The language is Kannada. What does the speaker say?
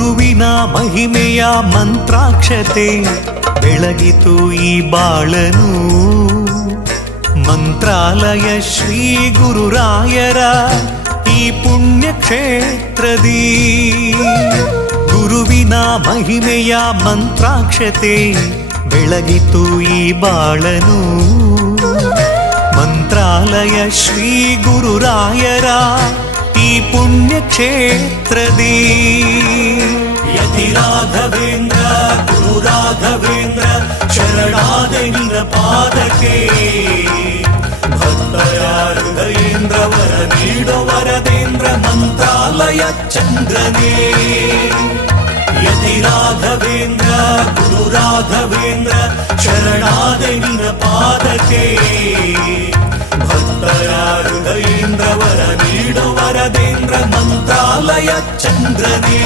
ಗುರುವಿನ ಮಹಿಮೆಯ ಮಂತ್ರಾಕ್ಷತೆ ಬೆಳಗಿತು ಈ ಬಾಳನು. ಮಂತ್ರಾಲಯ ಶ್ರೀ ಗುರುರಾಯರ ಈ ಪುಣ್ಯ ಕ್ಷೇತ್ರದಿ ಗುರುವಿನ ಮಹಿಮೆಯ ಮಂತ್ರಾಕ್ಷತೆ ಬೆಳಗಿತು ಈ ಬಾಳನು. ಮಂತ್ರಾಲಯ ಶ್ರೀ ಗುರುರಾಯರ ಈ ಪುಣ್ಯ ಕ್ಷೇತ್ರದಿ ಯತಿ ರಾಘವೇಂದ್ರ ಗುರು ರಾಘವೇಂದ್ರ ಶರಣಾದೆ ನಿನ್ನ ಪಾದಕ್ಕೆ. ಭಕ್ತರ ಹೃದಯೇಂದ್ರ ವರ ನೀಡೋ ವರದೇಂದ್ರ ಮಂತ್ರಾಲಯ ಚಂದ್ರನೇ. ಯತಿ ರಾಘವೇಂದ್ರ ಗುರು ರಾಘವೇಂದ್ರ ಶರಣಾದೆ ನಿನ್ನ ಪಾದಕ್ಕೆ. ಭಕ್ತರ ಹೃದಯೇಂದ್ರ ವರ ನೀಡೋ ವರದೇಂದ್ರ ಮಂತ್ರಾಲಯ ಚಂದ್ರನೇ.